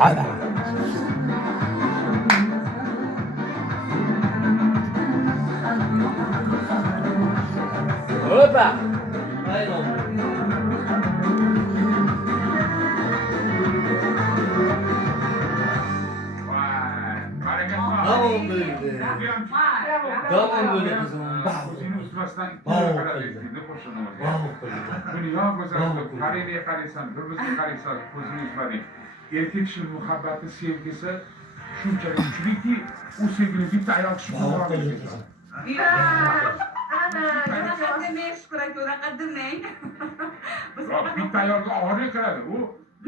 Ana. Opa! Aí não. Tamam böyle. Tamam böyle kızım. Dunyo go'zallik, qariyaga qaraysan, bir-biriga qaraysan, ko'zini yuzlaring. Erkak kishining muhabbati, sevgisi shunchalik kuchliki, u sevgini bitta ayol kishi qilolmaydi. Bitta ayolga og'irlik qiladi. U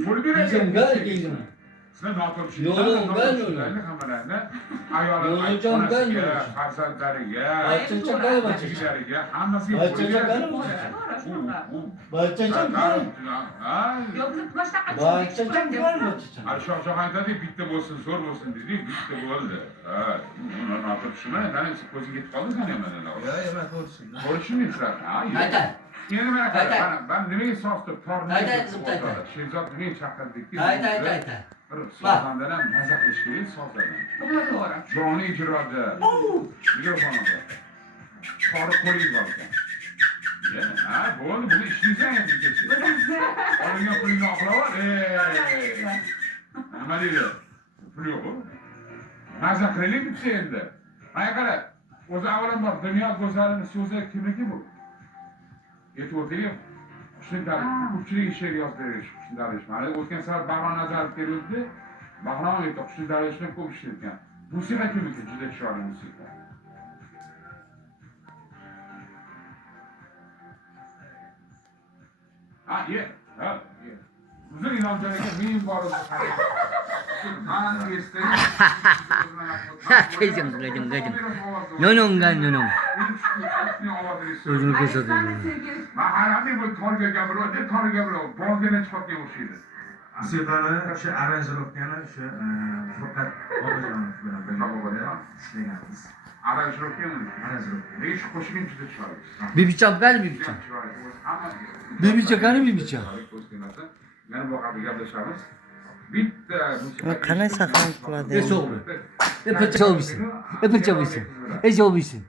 bo'lib beradi. Sizlar noto'g'ri tushunishlarni hammalarni ayollarga, farzandlariga, bachchalariga hammasiga bo'lib beradi. Shoh aytadi, bitta bo'lsin, zo'r bo'lsin dedi, bitta bo'ldi. Uni noto'g'ri tushunmay, qani ko'zing ketib qoldi qani mana. Yo'q, to'g'ri tushunmaysiz. Endi mana qara, ben nimaga sostib, torni Sherzod nimaga chaqirdikki? Bir sozandan ham maza qilish kerak, sozandan. To'g'ri. Joni ijroda. Mikrofonda. Qori qo'yib olgan. Ha, bo'ldi, buni ishlaysan endi kecha. Olingan pulni oqlab, nima deydi? Pul yo'q. Maza qilaylik deb endi. Mana qara, o'zi avvalambor dunyo go'zalini so'zi kimniki bu? E'tiborga shunday ko'pchilik she'r yozib berish, shunday. Mana o'tgan safar Bahrom Nazarov keldi. Bahrom aytdi, qushni daryoshni ko'p ishlatgan. Musiqa kimniki? Juda chiroyli musiqa. Uzun inonchalarga men borib Gajim. Yonungan. O'zini ko'rsatadi. Mahalladagi bu torga gapirib, bog'ga chiqib o'xshaydi. Musiqani o'sha aranjirovkani o'sha faqat Bobojonov bilan birga ishlaganmiz. Aranjirovkami? Aranjirovka. Besh qo'shiq juda chiroyli. Bibicham qani bibicham. Bibicha qani bibicha. Yana bu haqida gaplashamiz. Bitta musiqa. Qanday saqlanib qoladi? Eso'g'li. Epicha bo'lsin.